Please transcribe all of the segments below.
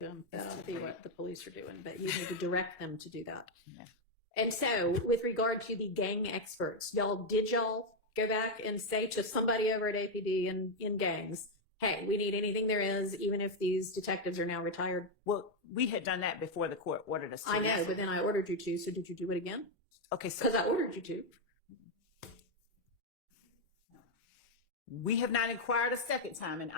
That ought to be what the police are doing, but you need to direct them to do that. Yeah. And so with regard to the gang experts, did y'all go back and say to somebody over at APD and in gangs, hey, we need anything there is, even if these detectives are now retired? Well, we had done that before the court ordered us to. I know, but then I ordered you to, so did you do it again? Okay, so Because I ordered you to. we have not inquired a second time, and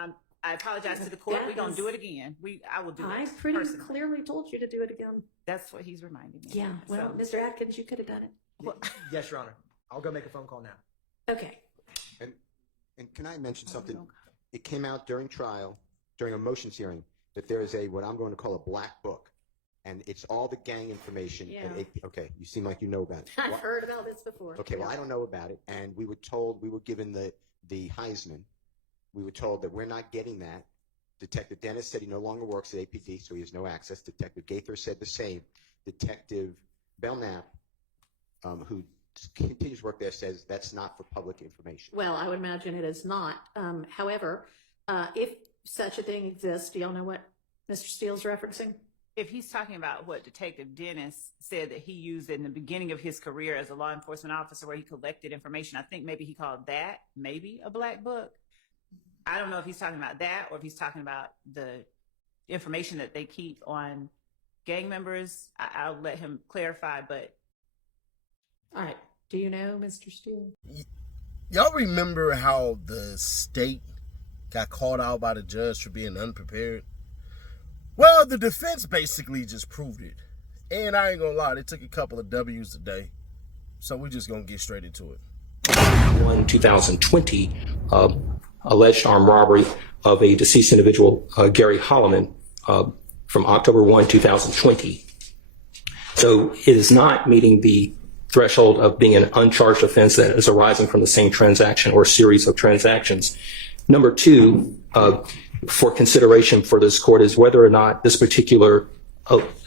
I apologize to the court. We're going to do it again. I will do it. I pretty personally. clearly told you to do it again. That's what he's reminding me. Yeah, well, So- Mr. Atkins, you could have done it. Well, Yes, Your Honor. I'll go make a phone call now. Okay. And can I mention something? It came out during trial, during a motions hearing, that there is what I'm going to call a black book. And it's all the gang information. Yeah. Okay, you seem like you know about it. I've heard about this before. Okay, well, I don't know about it. And we were given the Heisman. We were told that we're not getting that. Detective Dennis said he no longer works at APD, so he has no access. Detective Gaither said the same. Detective Belknap, who continues work there, says that's not for public information. Well, I would imagine it is not. However, if such a thing exists, do y'all know what Mr. Steele's referencing? if he's talking about what Detective Dennis said that he used in the beginning of his career as a law enforcement officer, where he collected information, I think maybe he called that maybe a black book. I don't know if he's talking about that or if he's talking about the information that they keep on gang members. I'll let him clarify, but. All right. Do you know, Mr. Steele? Y'all remember how the state got called out by the judge for being unprepared? Well, the defense basically just proved it. And I ain't gonna lie, they took a couple of W's today. So we're just gonna get straight into it. 2020, alleged armed robbery of a deceased individual, Gary Holloman, from October 1, 2020. So it is not meeting the threshold of being an uncharged offense that is arising from the same transaction or series of transactions. Number two, for consideration for this court is whether or not this particular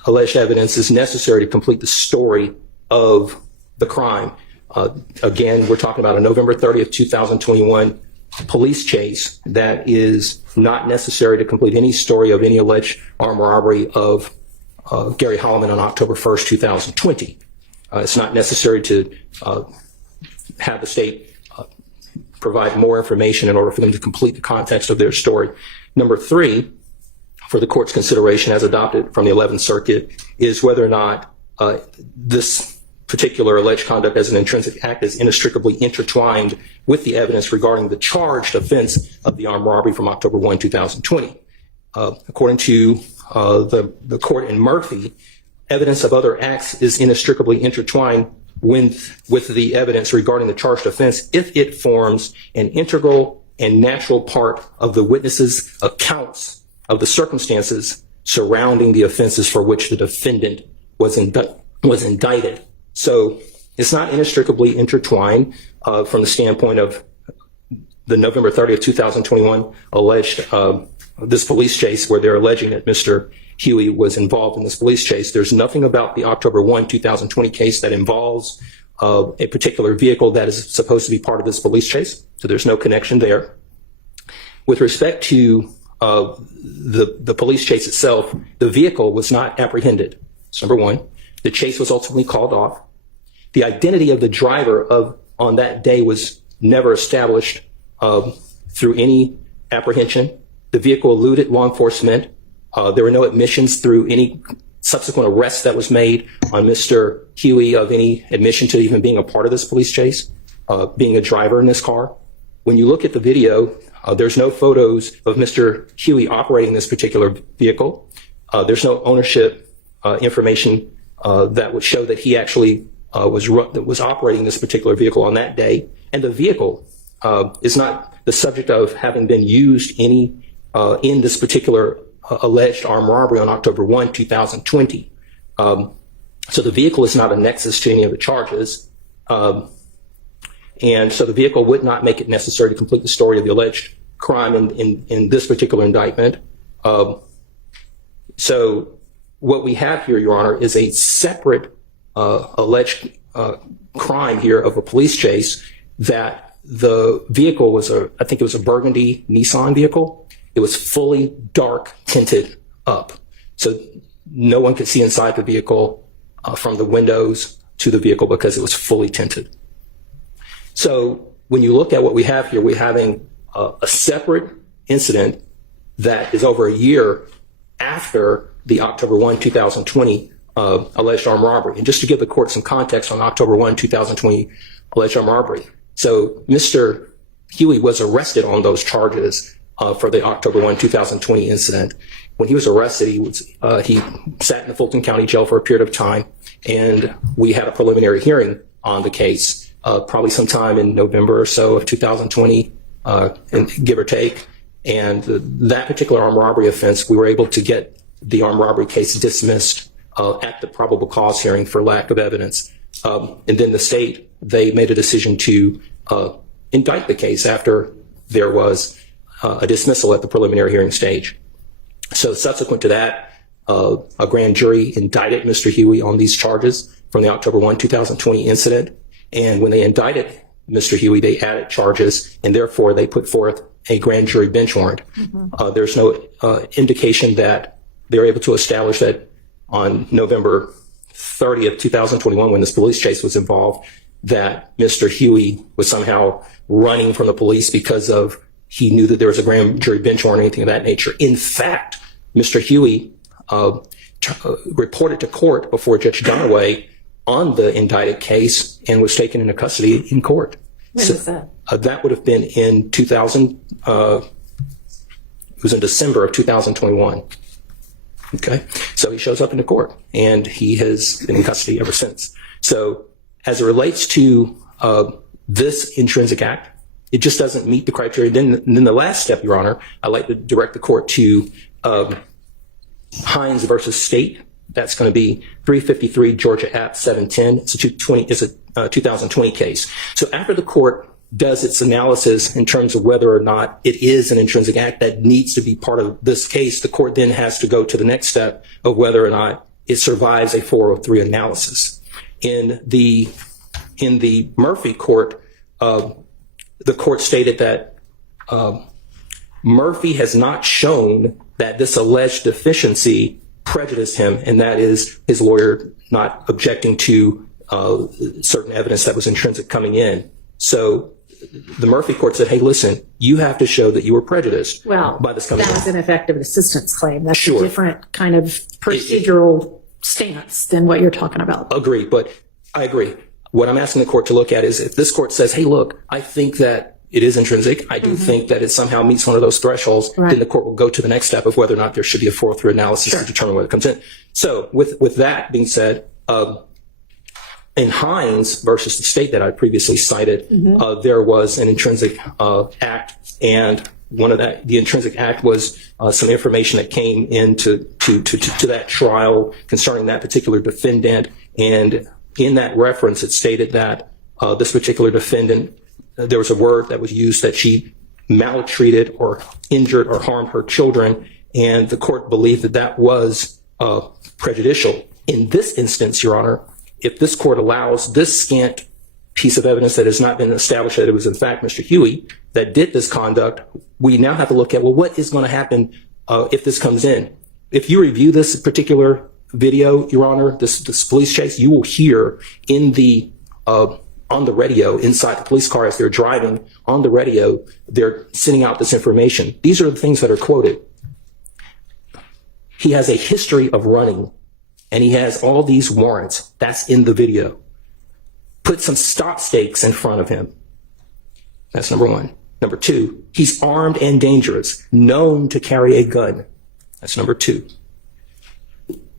alleged evidence is necessary to complete the story of the crime. Again, we're talking about a November 30th, 2021 police chase that is not necessary to complete any story of any alleged armed robbery of Gary Holloman on October 1st, 2020. It's not necessary to have the state provide more information in order for them to complete the context of their story. Number three, for the court's consideration as adopted from the 11th Circuit, is whether or not this particular alleged conduct as an intrinsic act is inextricably intertwined with the evidence regarding the charged offense of the armed robbery from October 1, 2020. According to the court in Murphy, evidence of other acts is inextricably intertwined with the evidence regarding the charged offense if it forms an integral and natural part of the witness's accounts of the circumstances surrounding the offenses for which the defendant was indicted. So it's not inextricably intertwined from the standpoint of the November 30th, 2021 alleged this police chase where they're alleging that Mr. Huey was involved in this police chase. There's nothing about the October 1, 2020 case that involves a particular vehicle that is supposed to be part of this police chase. So there's no connection there. With respect to the police chase itself, the vehicle was not apprehended. That's number one. The chase was ultimately called off. The identity of the driver on that day was never established through any apprehension. The vehicle eluded law enforcement. There were no admissions through any subsequent arrest that was made on Mr. Huey of any admission to even being a part of this police chase, being a driver in this car. When you look at the video, there's no photos of Mr. Huey operating this particular vehicle. There's no ownership information that would show that he actually was operating this particular vehicle on that day. And the vehicle is not the subject of having been used in this particular alleged armed robbery on October 1, 2020. So the vehicle is not a nexus to any of the charges. And so the vehicle would not make it necessary to complete the story of the alleged crime in this particular indictment. So what we have here, Your Honor, is a separate alleged crime here of a police chase that the vehicle was I think it was a burgundy Nissan vehicle. It was fully dark tinted up. So no one could see inside the vehicle from the windows to the vehicle because it was fully tinted. So when you look at what we have here, we're having a separate incident that is over a year after the October 1, 2020 alleged armed robbery. And just to give the court some context on October 1, 2020 alleged armed robbery. So Mr. Huey was arrested on those charges for the October 1, 2020 incident. When he was arrested, he sat in the Fulton County Jail for a period of time, and we had a preliminary hearing on the case, probably sometime in November or so of 2020, give or take. And that particular armed robbery offense, we were able to get the armed robbery case dismissed at the probable cause hearing for lack of evidence. And then the state, they made a decision to indict the case after there was a dismissal at the preliminary hearing stage. So subsequent to that, a grand jury indicted Mr. Huey on these charges from the October 1, 2020 incident. And when they indicted Mr. Huey, they added charges, and therefore they put forth a grand jury bench warrant. There's no indication that they were able to establish that on November 30th, 2021, when this police chase was involved, that Mr. Huey was somehow running from the police because of he knew that there was a grand jury bench warrant or anything of that nature. In fact, Mr. Huey reported to court before Judge Dunaway on the indicted case and was taken into custody in court. When was that? That would have been in 2000, it was in December of 2021. Okay, so he shows up in the court and he has been in custody ever since. So as it relates to this intrinsic act, it just doesn't meet the criteria. Then the last step, Your Honor, I'd like to direct the court to Hines versus State. That's going to be 353 Georgia App 710. It's a 2020 case. So after the court does its analysis in terms of whether or not it is an intrinsic act that needs to be part of this case, the court then has to go to the next step of whether or not it survives a 403 analysis. In the Murphy court, the court stated that Murphy has not shown that this alleged deficiency prejudiced him, and that is his lawyer not objecting to certain evidence that was intrinsic coming in. So the Murphy court said, hey, listen, you have to show that you were prejudiced by this coming in. That was an effective assistance claim. That's Sure. a different kind of procedural stance than what you're talking about. Agree, but I agree. What I'm asking the court to look at is if this court says, hey, look, I think that it is intrinsic, I do think that it somehow meets one of those thresholds, then the court will go to the next step of whether or not there should be a 403 analysis to determine whether it comes in. So with that being said, in Hines versus the State that I previously cited, there was an intrinsic act, and the intrinsic act was some information that came into to that trial concerning that particular defendant. And in that reference, it stated that this particular defendant, there was a word that was used that she maltreated or injured or harmed her children, and the court believed that that was prejudicial. In this instance, Your Honor, if this court allows this scant piece of evidence that has not been established that it was in fact Mr. Huey that did this conduct, we now have to look at, well, what is going to happen if this comes in? If you review this particular video, Your Honor, this police chase, you will hear in the on the radio inside the police car as they're driving on the radio, they're sending out this information. These are the things that are quoted. He has a history of running, and he has all these warrants. That's in the video. Put some stop stakes in front of him. That's number one. Number two, he's armed and dangerous, known to carry a gun. That's number two.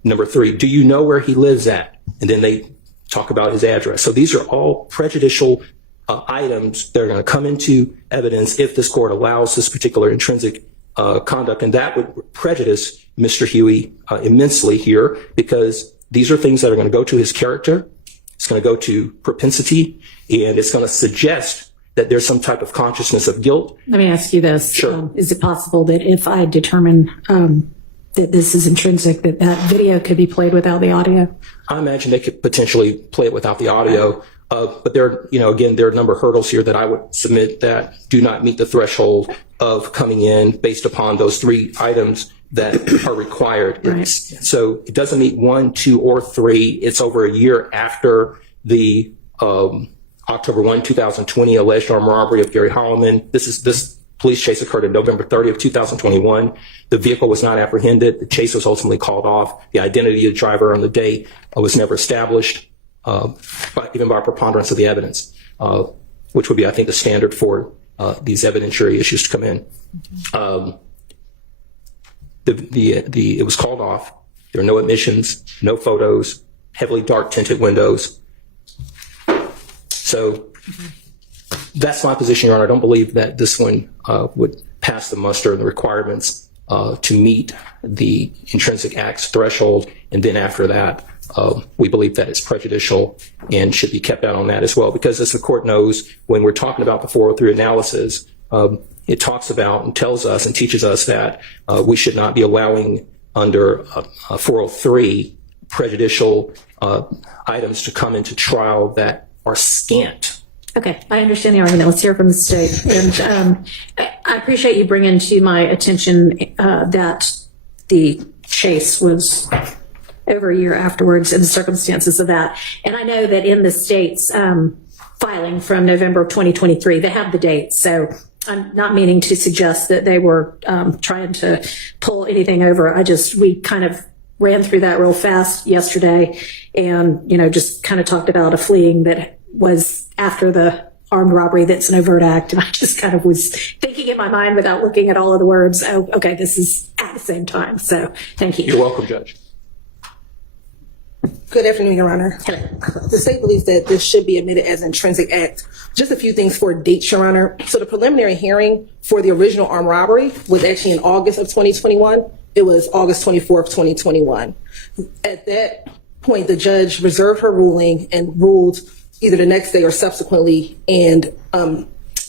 Number three, do you know where he lives at? And then they talk about his address. So these are all prejudicial items that are going to come into evidence if this court allows this particular intrinsic conduct. And that would prejudice Mr. Huey immensely here, because these are things that are going to go to his character. It's going to go to propensity, and it's going to suggest that there's some type of consciousness of guilt. Let me ask you this. Sure. Is it possible that if I determine that this is intrinsic, that video could be played without the audio? I imagine they could potentially play it without the audio. But there, again, there are a number of hurdles here that I would submit that do not meet the threshold of coming in based upon those three items that are required. Right. So it doesn't meet 1, 2, or 3. It's over a year after the October 1, 2020 alleged armed robbery of Gary Holloman. This police chase occurred on November 30th, 2021. The vehicle was not apprehended. The chase was ultimately called off. The identity of the driver on the day was never established, even by preponderance of the evidence, which would be, I think, the standard for these evidentiary issues to come in. It was called off. There were no admissions, no photos, heavily dark tinted windows. So that's my position, Your Honor. I don't believe that this one would pass the muster and the requirements to meet the intrinsic acts threshold. And then after that, we believe that it's prejudicial and should be kept out on that as well. Because as the court knows, when we're talking about the 403 analysis, it talks about and tells us and teaches us that we should not be allowing under 403 prejudicial items to come into trial that are scant. Okay, I understand the argument. Let's hear from the state. And I appreciate you bringing to my attention that the chase was over a year afterwards and the circumstances of that. And I know that in the state's filing from November of 2023, they have the date. So I'm not meaning to suggest that they were trying to pull anything over. We kind of ran through that real fast yesterday and, just kind of talked about a fleeing that was after the armed robbery that's an overt act. And I just kind of was thinking in my mind without looking at all of the words, oh, okay, this is at the same time. So thank you. You're welcome, Judge. Good afternoon, Your Honor. The state believes that this should be admitted as an intrinsic act. Just a few things for dates, Your Honor. So the preliminary hearing for the original armed robbery was actually in August of 2021. It was August 24th, 2021. At that point, the judge reserved her ruling and ruled either the next day or subsequently and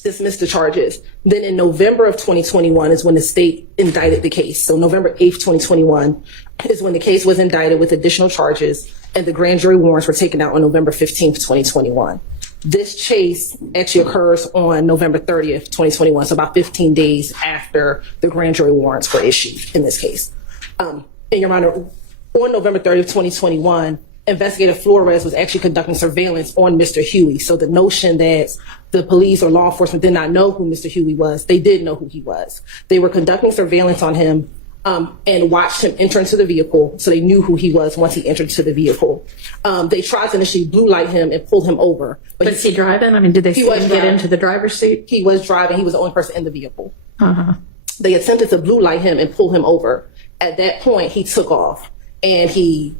dismissed the charges. Then in November of 2021 is when the state indicted the case. So November 8th, 2021 is when the case was indicted with additional charges and the grand jury warrants were taken out on November 15th, 2021. This chase actually occurs on November 30th, 2021, so about 15 days after the grand jury warrants were issued in this case. And Your Honor, on November 30th, 2021, Investigator Flores was actually conducting surveillance on Mr. Huey. So the notion that the police or law enforcement did not know who Mr. Huey was, they did know who he was. They were conducting surveillance on him and watched him enter into the vehicle, so they knew who he was once he entered into the vehicle. They tried to initially blue light him and pull him over. But Was he driving? I mean, did they see him get into the driver's seat? He was driving. He was the only person in the vehicle. They attempted to blue light him and pull him over. At that point, he took off and he,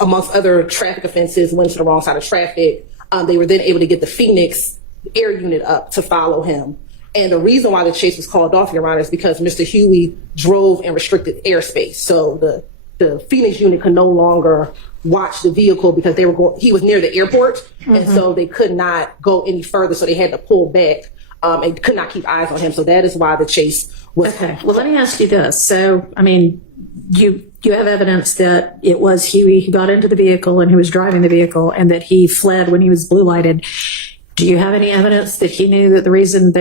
amongst other traffic offenses, went to the wrong side of traffic. They were then able to get the Phoenix air unit up to follow him. And the reason why the chase was called off, Your Honor, is because Mr. Huey drove in restricted airspace. So the Phoenix unit could no longer watch the vehicle because he was near the airport. And so they could not go any further. So they had to pull back and could not keep eyes on him. So that is why the chase was. Okay. Well, let me ask you this. So, I mean, you have evidence that it was Huey who got into the vehicle and who was driving the vehicle and that he fled when he was blue lighted. Do you have any evidence that he knew that the reason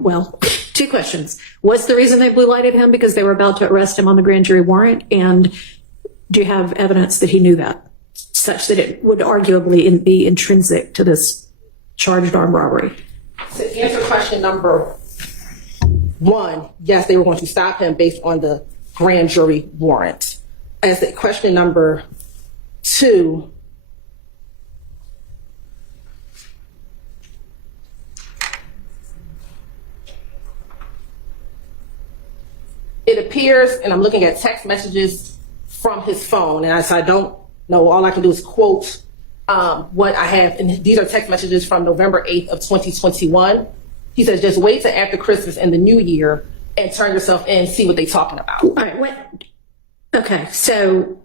well, two questions. What's the reason they blue lighted him? Because they were about to arrest him on the grand jury warrant. And do you have evidence that he knew that, such that it would arguably be intrinsic to this charged armed robbery? To answer question number one, yes, they were going to stop him based on the grand jury warrant. As to question number two, it appears, and I'm looking at text messages from his phone, and I don't know, all I can do is quote what I have, and these are text messages from November 8th of 2021. He says, just wait till after Christmas and the New Year and turn yourself in, see what they're talking about. All right. Okay. So,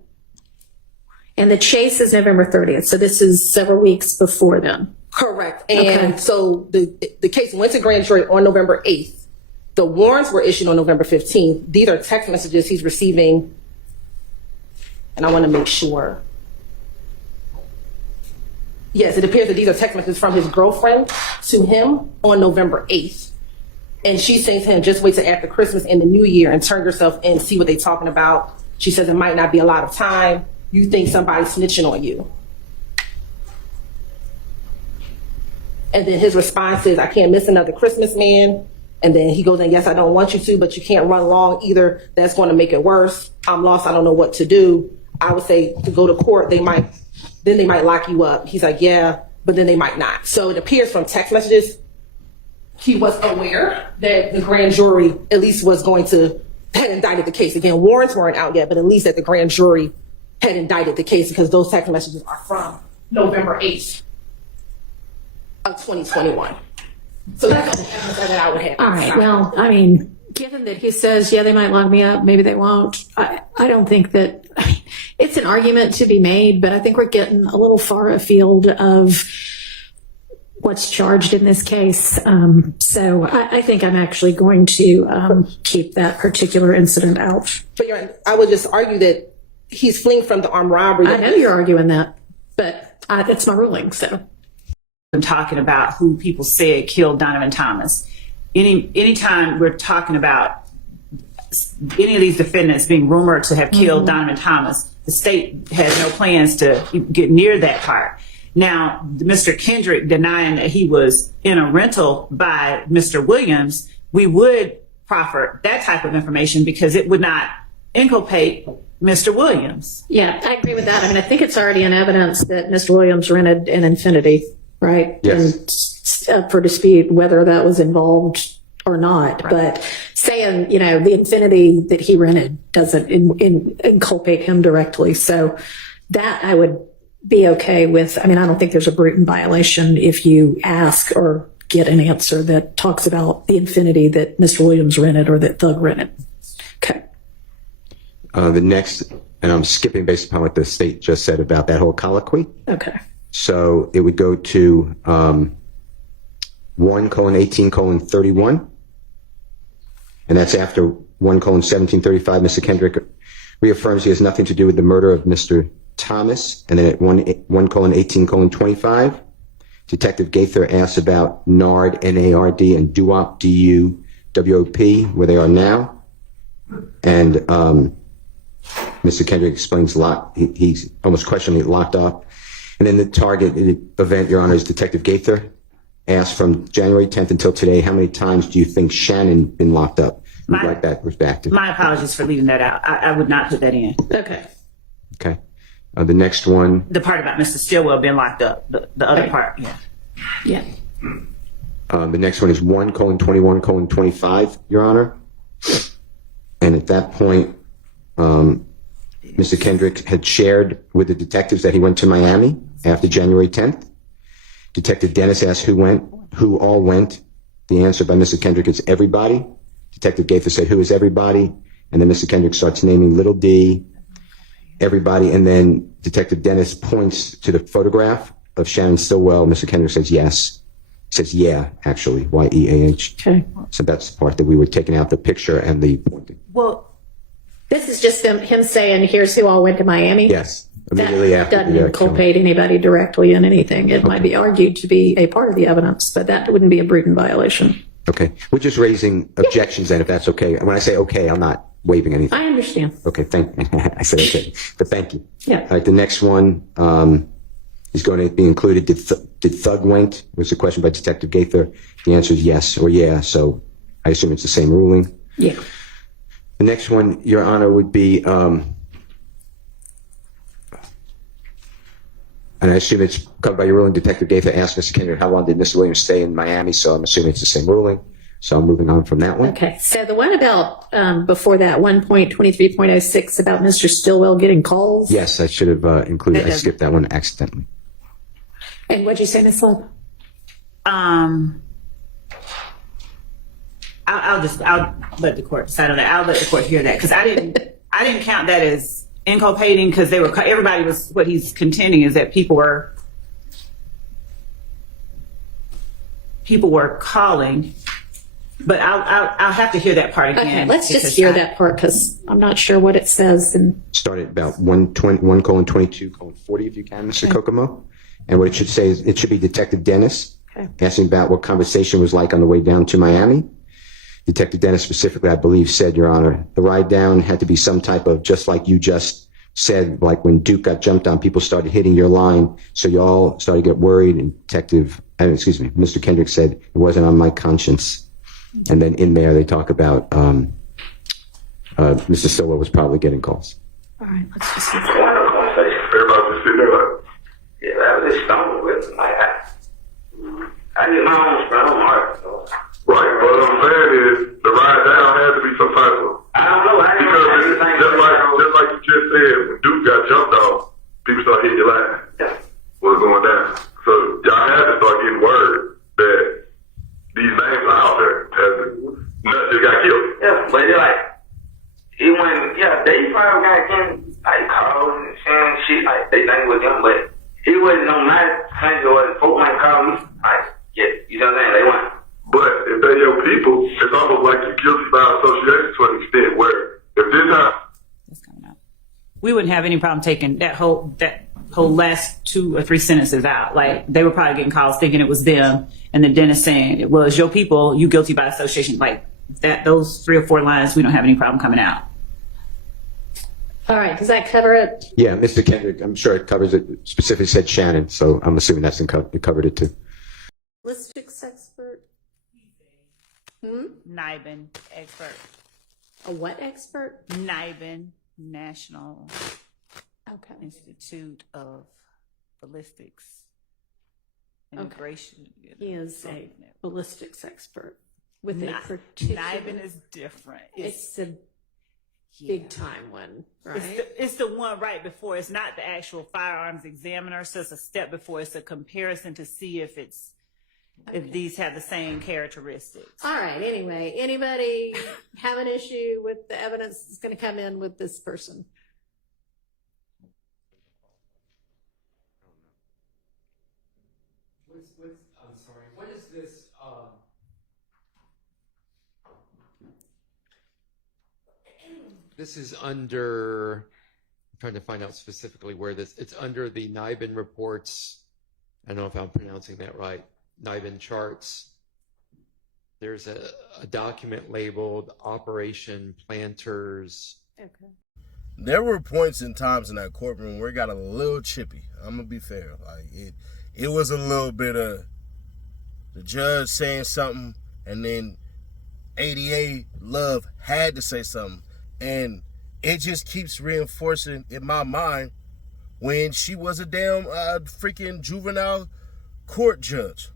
and the chase is November 30th. So this is several weeks before then. Correct. And so the case went to grand jury on November 8th. The warrants were issued on November 15th. These are text messages he's receiving. And I want to make sure. Yes, it appears that these are text messages from his girlfriend to him on November 8th. And she's saying to him, just wait till after Christmas and the New Year and turn yourself in, see what they're talking about. She says it might not be a lot of time. You think somebody's snitching on you. And then his response is, I can't miss another Christmas, man. And then he goes in, yes, I don't want you to, but you can't run long either. That's going to make it worse. I'm lost. I don't know what to do. I would say to go to court, they might lock you up. He's like, yeah, but then they might not. So it appears from text messages, he was aware that the grand jury at least was going to had indicted the case. Again, warrants weren't out yet, but at least that the grand jury had indicted the case because those text messages are from November 8th of 2021. So that's the evidence that I would have. All right. Well, I mean, given that he says, yeah, they might lock me up, maybe they won't. I don't think that it's an argument to be made, but I think we're getting a little far afield of what's charged in this case. So I think I'm actually going to keep that particular incident out. But I would just argue that he's fleeing from the armed robbery. I know you're arguing that, but that's my ruling. So I'm talking about who people said killed Donovan Thomas. Anytime we're talking about any of these defendants being rumored to have killed Donovan Thomas, the state has no plans to get near that part. Now, Mr. Kendrick denying that he was in a rental by Mr. Williams, we would proffer that type of information because it would not inculpate Mr. Williams. yeah, I agree with that. I mean, I think it's already in evidence that Mr. Williams rented an Infinity, right? Yes. And up for dispute whether that was involved or not. Right. But saying, the Infinity that he rented doesn't inculpate him directly. So that I would be okay with. I mean, I don't think there's a brutal violation if you ask or get an answer that talks about the Infinity that Mr. Williams rented or that Thug rented. Okay. The next, and I'm skipping based upon what the state just said about that whole colloquy. Okay. So it would go to 1:18:31. And that's after 1:17:35. Mr. Kendrick reaffirms he has nothing to do with the murder of Mr. Thomas. And then at 1:18:25, Detective Gaither asks about NARD, NARD, and DUOP, DUWOP, where they are now. And Mr. Kendrick explains he's almost questioningly locked up. And then the target event, Your Honor, is Detective Gaither asked from January 10th until today, how many times do you think Shannon been locked up? We'd like that redacted. My apologies for leaving that out. I would not put that in. Okay. Okay. The next one. The part about Mr. Stillwell being locked up, the other part, yeah. Yeah. The next one is 1:21:25, Your Honor. And at that point, Mr. Kendrick had shared with the detectives that he went to Miami after January 10th. Detective Dennis asked who all went. The answer by Mr. Kendrick is everybody. Detective Gaither said, who is everybody? And then Mr. Kendrick starts naming Little D, everybody, and then Detective Dennis points to the photograph of Shannon Stillwell. Mr. Kendrick says yes. He says yeah, actually, YEAH. Okay. So that's the part that we were taking out the picture and the pointing. Well, This is just him saying, here's who all went to Miami. Yes, immediately That after doesn't the inculpate anybody directly in anything. It might be argued to be a part of the evidence, but that wouldn't be a brutal violation. Okay, we're just raising objections then, if that's okay. When I say okay, I'm not waiving anything. I understand. Okay, I said okay, but thank you. Yeah. All right, the next one is going to be included. Did Thug went? Was the question by Detective Gaither. The answer is yes or yeah, so I assume it's the same ruling. Yeah. The next one, Your Honor, would be, and I assume it's covered by your ruling, Detective Gaither asked Mr. Kendrick, how long did Mr. Williams stay in Miami? So I'm assuming it's the same ruling. So I'm moving on from that one. Okay. So the one about before that, 1.23.06 about Mr. Stillwell getting calls. Yes, I should have included. I skipped that one accidentally. And what'd you say, Ms. Love? I'll let the court decide on that. I'll let the court hear that because I didn't count that as inculpating because everybody was, what he's contending is that people were calling, but I'll have to hear that part again. Okay, let's just hear that part because I'm not sure what it says. And Start at about 1:22:40 if you can, Mr. Kokomo. And what it should say is it should be Detective Dennis asking about what conversation was like on the way down to Miami. Detective Dennis specifically, I believe, said, Your Honor, the ride down had to be some type of, just like you just said, like when Duke got jumped on, people started hitting your line, so you all started to get worried, and Mr. Kendrick said, it wasn't on my conscience. And then in there, they talk about Mr. Silva was probably getting calls. All right, let's just see. Everybody just sitting there like, yeah, that was just stumbled with it. Like, I get my own strong heart. So. Right, but what I'm saying is the ride down had to be some type of. I don't know. I Because just like you just said, when Duke got jumped on, people started hitting your line. Yeah. What's going down? So y'all had to start getting word that these names are out there. Nuts just got killed. Yeah, but they're like, they probably got him, like, calls and saying shit, like, they think it was him, but he wasn't on my country or folks might call me, like, yeah, you know what I'm saying? They want. But if they're your people, it's almost like you're guilty by association to an extent where if this happens, we wouldn't have any problem taking that whole last 2 or 3 sentences out. Like, they were probably getting calls thinking it was them, and then Dennis saying it was your people, you guilty by association. Like that, those 3 or 4 lines, we don't have any problem coming out. All right, does that cover it? Yeah, Mr. Kendrick, I'm sure it covers it. Specifically said Shannon, so I'm assuming that's it covered it too. Ballistics expert? NIBIN expert. A what expert? NIBIN, National Okay. Institute of Ballistics. Okay. Integration. He is a ballistics expert with a particular. NIBIN is different. It's a big time one, right? It's the one right before. It's not the actual firearms examiner, so it's a step before. It's a comparison to see if if these have the same characteristics. All right. Anyway, anybody have an issue with the evidence that's going to come in with this person? I'm sorry. What is this? This is under. I'm trying to find out specifically where this. It's under the NIBIN reports. I don't know if I'm pronouncing that right. NIBIN charts. There's a document labeled Operation Planters. Okay. There were points and times in that courtroom where it got a little chippy. I'm gonna be fair. Like it was a little bit of the judge saying something, and then ADA Love had to say something, and it just keeps reinforcing in my mind when she was a damn freaking juvenile court judge.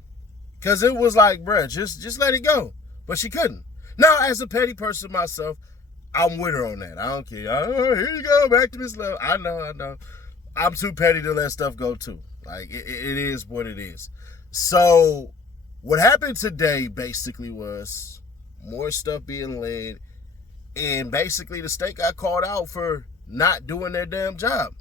Cause it was like, bruh, just let it go. But she couldn't. Now, as a petty person myself, I'm with her on that. I don't care. Oh, here you go, back to Miss Love. I know. I'm too petty to let stuff go too. Like, it is what it is. So, what happened today basically was more stuff being led, and basically the state got called out for not doing their damn job.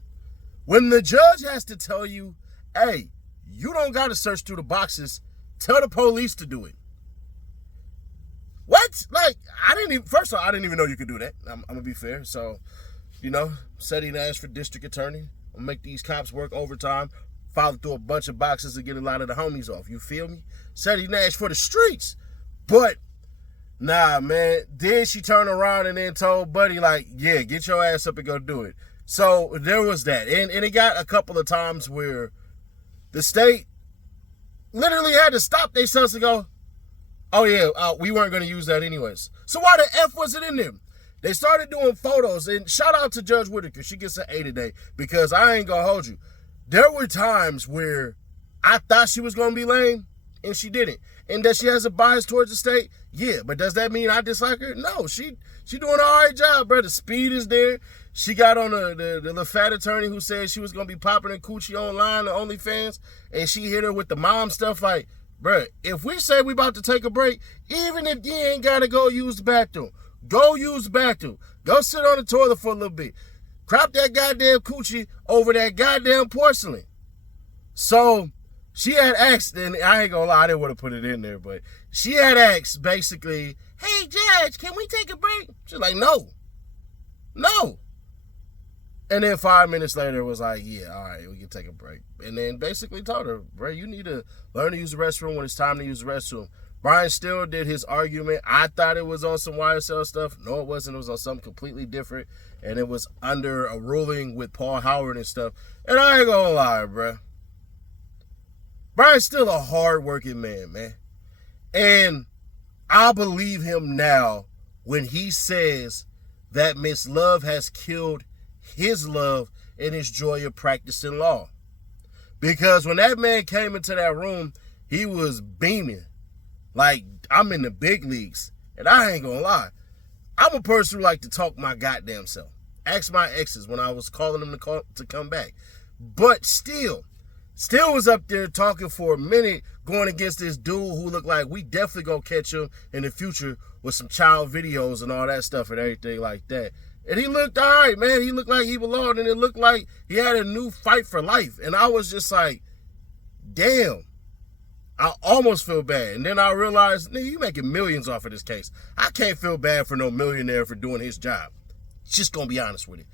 When the judge has to tell you, hey, you don't got to search through the boxes, tell the police to do it. What? Like, first of all, I didn't even know you could do that. I'm going to be fair. So, Seti Nash for district attorney. I'm going to make these cops work overtime, follow through a bunch of boxes to get a lot of the homies off. You feel me? Seti Nash for the streets. But, nah, man. Then she turned around and then told Buddy, like, yeah, get your ass up and go do it. So, there was that. And it got a couple of times where the state literally had to stop themselves and go, oh yeah, we weren't going to use that anyways. So why the F was it in there? They started doing photos, and shout out to Judge Whitaker. She gets an A today, because I ain't going to hold you. There were times where I thought she was going to be lame, and she didn't. And that she has a bias towards the state? Yeah, but does that mean I dislike her? No, she doing an all right job, bro. The speed is there. She got on the little fat attorney who said she was going to be popping her coochie online, the OnlyFans, and she hit her with the mom stuff. Like, bro, if we say we about to take a break, even if you ain't got to go use the bathroom, go use the bathroom. Go sit on the toilet for a little bit. Crop that goddamn coochie over that goddamn porcelain. So she had asked, and I ain't gonna lie, I didn't want to put it in there, but she had asked basically, hey, Judge, can we take a break? She's like, no. And then 5 minutes later, it was like, yeah, all right, we can take a break. And then basically told her, bro, you need to learn to use the restroom when it's time to use the restroom. Brian Steele did his argument. I thought it was on some YSL stuff. No, it wasn't. It was on something completely different. And it was under a ruling with Paul Howard and stuff. And I ain't gonna lie, bruh. Brian's still a hard-working man. And I believe him now when he says that Miss Love has killed his love and his joy of practicing law. Because when that man came into that room, he was beaming. Like, I'm in the big leagues. And I ain't gonna lie. I'm a person who like to talk my goddamn self. Ask my exes when I was calling them to come back. But still was up there talking for a minute, going against this dude who looked like we definitely gonna catch him in the future with some child videos and all that stuff and everything like that. And he looked all right, man. He looked like he belonged, and it looked like he had a new fight for life. And I was just like, damn. I almost feel bad. And then I realized, nigga, you making millions off of this case. I can't feel bad for no millionaire for doing his job. Just gonna be honest with you.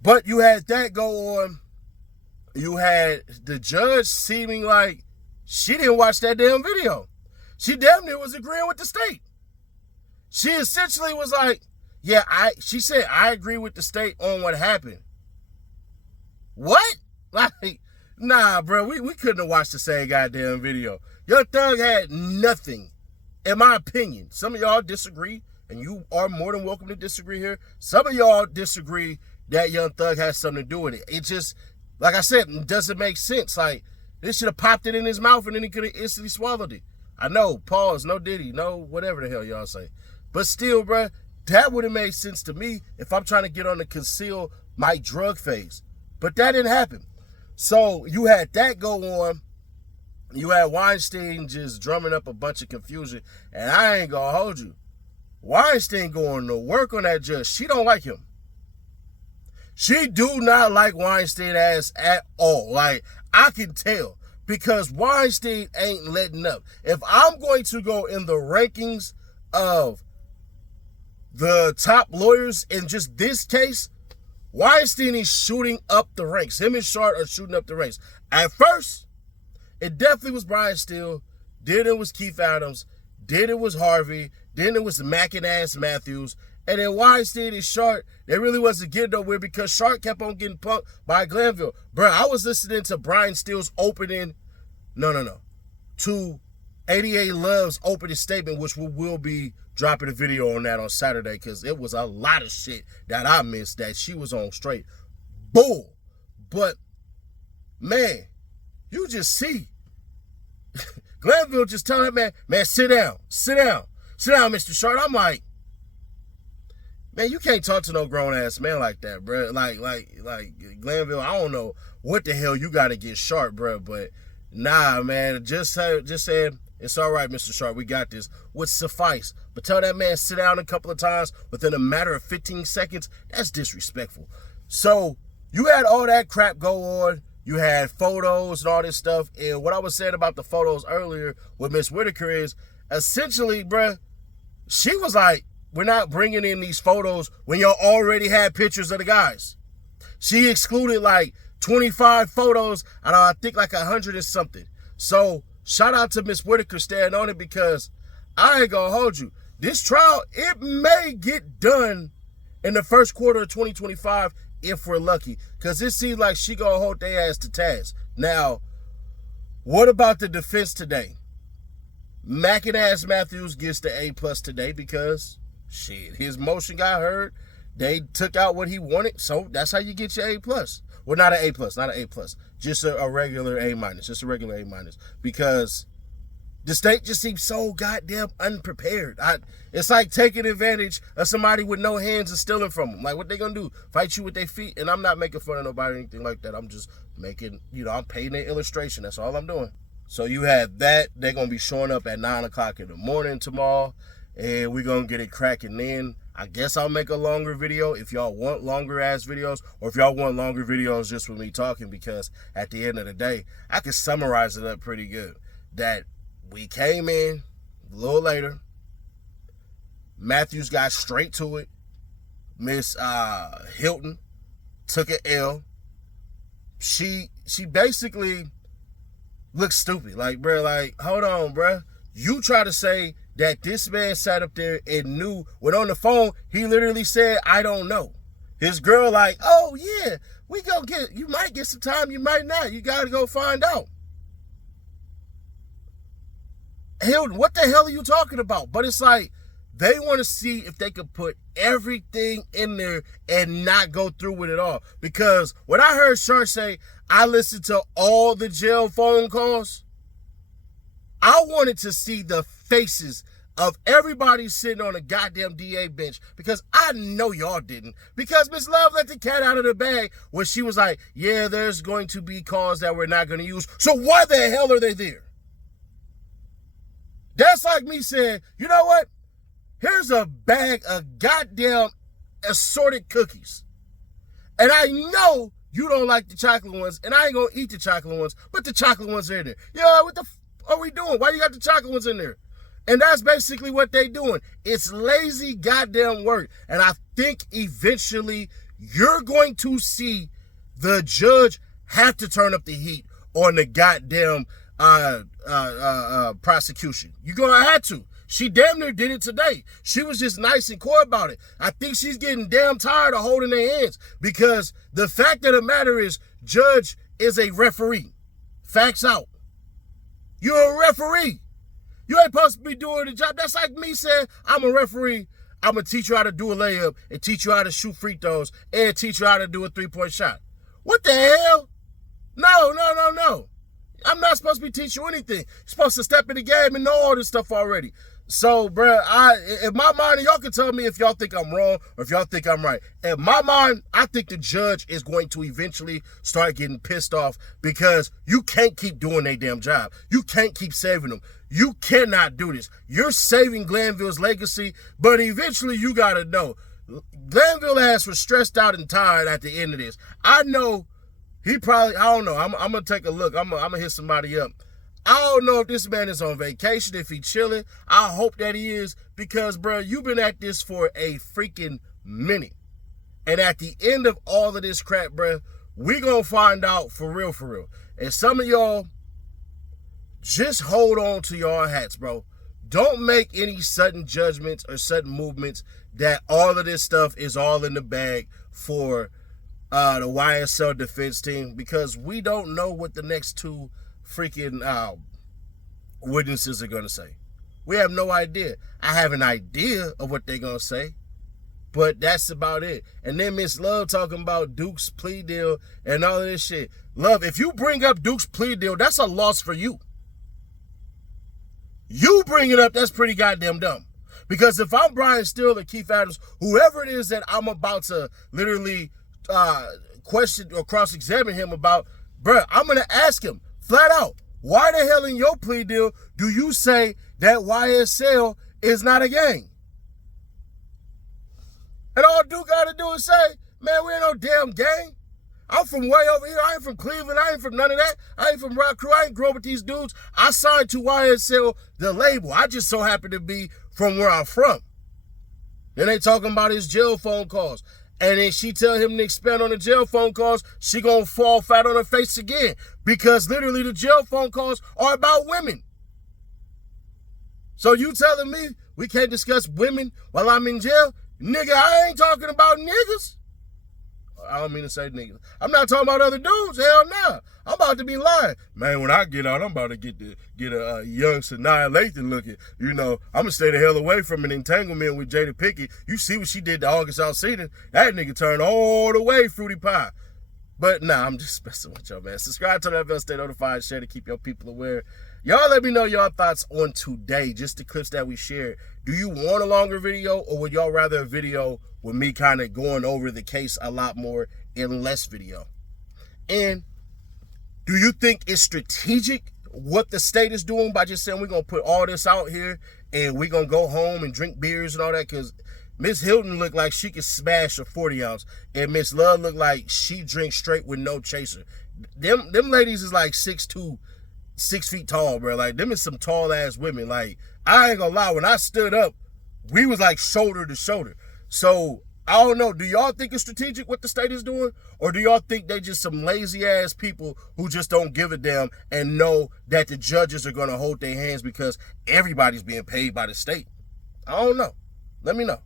But you had that go on. You had the judge seeming like she didn't watch that damn video. She damn near was agreeing with the state. She essentially was like, yeah, she said, I agree with the state on what happened. What? Like, nah, bro, we couldn't have watched the same goddamn video. Young Thug had nothing, in my opinion. Some of y'all disagree, and you are more than welcome to disagree here. Some of y'all disagree that Young Thug has something to do with it. It just, like I said, it doesn't make sense. Like, this should have popped it in his mouth, and then he could have instantly swallowed it. I know, pause, no Diddy, no whatever the hell y'all say. But still, bro, that would have made sense to me if I'm trying to get on the conceal my drug phase. But that didn't happen. So you had that go on. You had Weinstein just drumming up a bunch of confusion. And I ain't gonna hold you. Weinstein going to work on that judge. She don't like him. She do not like Weinstein ass at all. Like, I can tell. Because Weinstein ain't letting up. If I'm going to go in the rankings of the top lawyers in just this case, Weinstein is shooting up the ranks. Him and Shart are shooting up the ranks. At first, it definitely was Brian Steele. Then it was Keith Adams. Then it was Harvey. Then it was Mackin ass Matthews. And then Weinstein and Shart, they really wasn't getting nowhere because Shart kept on getting punked by Glanville. Bro, I was listening to Brian Steele's opening, to 88 Love's opening statement, which we will be dropping a video on that on Saturday because it was a lot of shit that I missed that she was on straight bull. But, man, you just see Glanville just telling that man, sit down, Mr. Shart. I'm like, man, you can't talk to no grown-ass man like that, bro. Like Glanville, I don't know what the hell you got to get Shart, bro, but nah, man, just saying, it's all right, Mr. Sharp, we got this, would suffice. But tell that man sit down a couple of times within a matter of 15 seconds, that's disrespectful. So you had all that crap go on. You had photos and all this stuff. And what I was saying about the photos earlier with Miss Whitaker is, essentially, bruh, she was like, we're not bringing in these photos when y'all already had pictures of the guys. She excluded like 25 photos out of, I think, like 100 and something. So shout out to Miss Whitaker staying on it because I ain't gonna hold you. This trial, it may get done in the first quarter of 2025 if we're lucky. Because it seems like she gonna hold their ass to task. Now, what about the defense today? Mackin ass Matthews gets the A+ today because, shit, his motion got heard. They took out what he wanted, so that's how you get your A+. Well, not an A+, not an A+. Just a regular A-, just a regular A-, because the state just seems so goddamn unprepared. It's like taking advantage of somebody with no hands and stealing from them. Like, what they gonna do? Fight you with their feet? And I'm not making fun of nobody or anything like that. I'm just making, I'm painting an illustration. That's all I'm doing. So you have that. They're gonna be showing up at 9 o'clock in the morning tomorrow, and we're gonna get it cracking then. I guess I'll make a longer video if y'all want longer ass videos, or if y'all want longer videos just with me talking, because at the end of the day, I can summarize it up pretty good. That we came in a little later. Matthews got straight to it. Miss Hilton took an L. She basically looked stupid. Like, bro, like, hold on, bro. You try to say that this man sat up there and knew, when on the phone, he literally said, I don't know. His girl like, oh yeah, we go get, you might get some time, you might not. You got to go find out. Hell, what the hell are you talking about? But it's like, they want to see if they could put everything in there and not go through with it all. Because when I heard Shark say, I listened to all the jail phone calls, I wanted to see the faces of everybody sitting on a goddamn DA bench, because I know y'all didn't. Because Miss Love let the cat out of the bag when she was like, yeah, there's going to be calls that we're not going to use. So why the hell are they there? That's like me saying, you know what? Here's a bag of goddamn assorted cookies. And I know you don't like the chocolate ones, and I ain't gonna eat the chocolate ones, but the chocolate ones are in there. Yo, what the are we doing? Why you got the chocolate ones in there? And that's basically what they doing. It's lazy goddamn work. And I think eventually you're going to see the judge have to turn up the heat on the goddamn prosecution. You're gonna have to. She damn near did it today. She was just nice and coy about it. I think she's getting damn tired of holding their hands, because the fact of the matter is, judge is a referee. Facts out. You're a referee. You ain't supposed to be doing the job. That's like me saying, I'm a referee. I'm going to teach you how to do a layup and teach you how to shoot free throws and teach you how to do a three-point shot. What the hell? No. I'm not supposed to be teaching you anything. You're supposed to step in the game and know all this stuff already. So, bruh, in my mind, y'all can tell me if y'all think I'm wrong or if y'all think I'm right. In my mind, I think the judge is going to eventually start getting pissed off, because you can't keep doing their damn job. You can't keep saving them. You cannot do this. You're saving Glanville's legacy, but eventually you got to know. Glanville ass was stressed out and tired at the end of this. I know he probably, I don't know. I'm going to take a look. I'm going to hit somebody up. I don't know if this man is on vacation, if he chilling. I hope that he is, because, bro, you've been at this for a freaking minute. And at the end of all of this crap, bro, we going to find out for real, for real. And some of y'all, just hold on to your hats, bro. Don't make any sudden judgments or sudden movements that all of this stuff is all in the bag for the YSL defense team, because we don't know what the next two freaking witnesses are going to say. We have no idea. I have an idea of what they're going to say, but that's about it. And then Miss Love talking about Duke's plea deal and all of this shit. Love, if you bring up Duke's plea deal, that's a loss for you. You bring it up, that's pretty goddamn dumb. Because if I'm Brian Steele or Keith Adams, whoever it is that I'm about to literally question or cross-examine him about, bruh, I'm going to ask him flat out, why the hell in your plea deal do you say that YSL is not a gang? And all Duke got to do is say, man, we ain't no damn gang. I'm from way over here. I ain't from Cleveland. I ain't from none of that. I ain't from Rock Crew. I ain't grown with these dudes. I signed to YSL, the label. I just so happen to be from where I'm from. Then they talking about his jail phone calls. And then she tell him to expand on the jail phone calls. She gonna fall flat on her face again. Because literally the jail phone calls are about women. So you telling me we can't discuss women while I'm in jail? Nigga, I ain't talking about niggas. I don't mean to say niggas. I'm not talking about other dudes. Hell no. I'm about to be lying. Man, when I get out, I'm about to get a young Sanaa Lathan looking. You know, I'm going to stay the hell away from an entanglement with Jada Pinkett. You see what she did to August Alsina. That nigga turned all the way fruity pie. But nah, I'm just messing with y'all, man. Subscribe to the NFL, stay notified, share to keep your people aware. Y'all let me know your thoughts on today, just the clips that we shared. Do you want a longer video, or would y'all rather a video with me kind of going over the case a lot more in less video? And do you think it's strategic what the state is doing by just saying we're going to put all this out here and we're going to go home and drink beers and all that? Because Miss Hilton looked like she could smash a 40 ounce, and Miss Love looked like she drinks straight with no chaser. Them ladies is like 6'2", 6 feet tall, bro. Like, them is some tall ass women. Like, I ain't gonna lie, when I stood up, we was like shoulder to shoulder. So I don't know. Do y'all think it's strategic what the state is doing? Or do y'all think they just some lazy ass people who just don't give a damn and know that the judges are going to hold their hands because everybody's being paid by the state? I don't know. Let me know.